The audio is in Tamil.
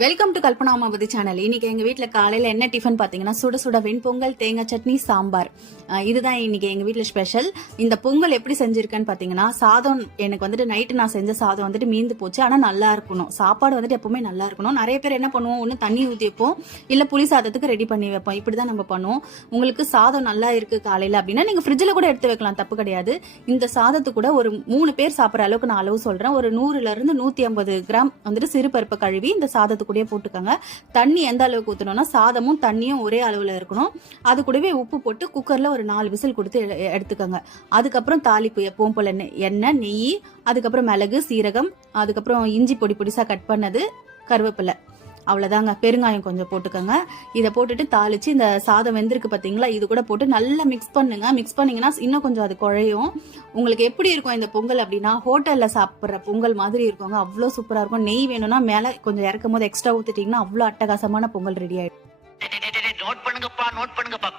Welcome to Kalpana Ammavathi channel. இன்னைக்கு எங்க வீட்டுல காலையில என்ன டிஃபன் பாத்தீங்கன்னா சுட சுட வெண்பொங்கல், தேங்காய் சட்னி, சாம்பார். இதுதான் இன்னைக்கு எங்க வீட்டுல ஸ்பெஷல். இந்த பொங்கல் எப்படி செஞ்சிருக்கேன்னு பாத்தீங்கன்னா, சாதம் எனக்கு வந்துட்டு நைட்டு நான் செஞ்ச சாதம் வந்துட்டு மீந்து போச்சு. ஆனா நல்லா இருக்கணும், சாப்பாடு வந்துட்டு எப்பவுமே நல்லா இருக்கணும். நிறைய பேர் என்ன பண்ணுவோம், ஒண்ணு தண்ணி ஊத்தி வைப்போம், இல்ல புளி சாதத்துக்கு ரெடி பண்ணி வைப்போம். இப்படிதான் நம்ம பண்ணுவோம். உங்களுக்கு சாதம் நல்லா இருக்கு காலையில அப்படின்னா நீங்க ஃப்ரிட்ஜ்ல கூட எடுத்து வைக்கலாம், தப்பு கிடையாது. இந்த சாதத்து கூட ஒரு 3 பேர் சாப்பிட்ற அளவுக்கு நான் அளவு சொல்றேன். ஒரு 100ல இருந்து 150 கிராம் வந்துட்டு சிறுபருப்பு கழுவி இந்த சாதத்து கூட போட்டுக்கோங்க. தண்ணி எந்த அளவுக்கு ஊத்தணும்னா, சாதமும் தண்ணியும் ஒரே அளவுல இருக்கணும். அது கூடவே உப்பு போட்டு குக்கர்ல ஒரு 4 விசில் கொடுத்து எடுத்துக்கோங்க. அதுக்கப்புறம் தாளிப்பு எப்பவும் போல எண்ணெய், நெய், அதுக்கப்புறம் மிளகு, சீரகம், அதுக்கப்புறம் இஞ்சி பொடி பொடிசா கட் பண்ணது, கருவேப்பிலை, அவ்வளவுதாங்க. பெருங்காயம் கொஞ்சம் போட்டுக்கோங்க. இதை போட்டுட்டு தாளிச்சு இந்த சாதம் வெந்திருக்கு பாத்தீங்களா, இது கூட போட்டு நல்லா மிக்ஸ் பண்ணுங்க. மிக்ஸ் பண்ணீங்கன்னா இன்னும் கொஞ்சம் அது குழையும். உங்களுக்கு எப்படி இருக்கும் இந்த பொங்கல் அப்படின்னா, ஹோட்டல்ல சாப்பிட்ற பொங்கல் மாதிரி இருக்குங்க. அவ்வளோ சூப்பரா இருக்கும். நெய் வேணும்னா மேல கொஞ்சம் இறக்கும் போது எக்ஸ்ட்ரா ஊத்திட்டீங்கன்னா அவ்வளோ அட்டகாசமான பொங்கல் ரெடி ஆயிடும். நோட் பண்ணுங்கப்பா, நோட் பண்ணுங்கப்பா.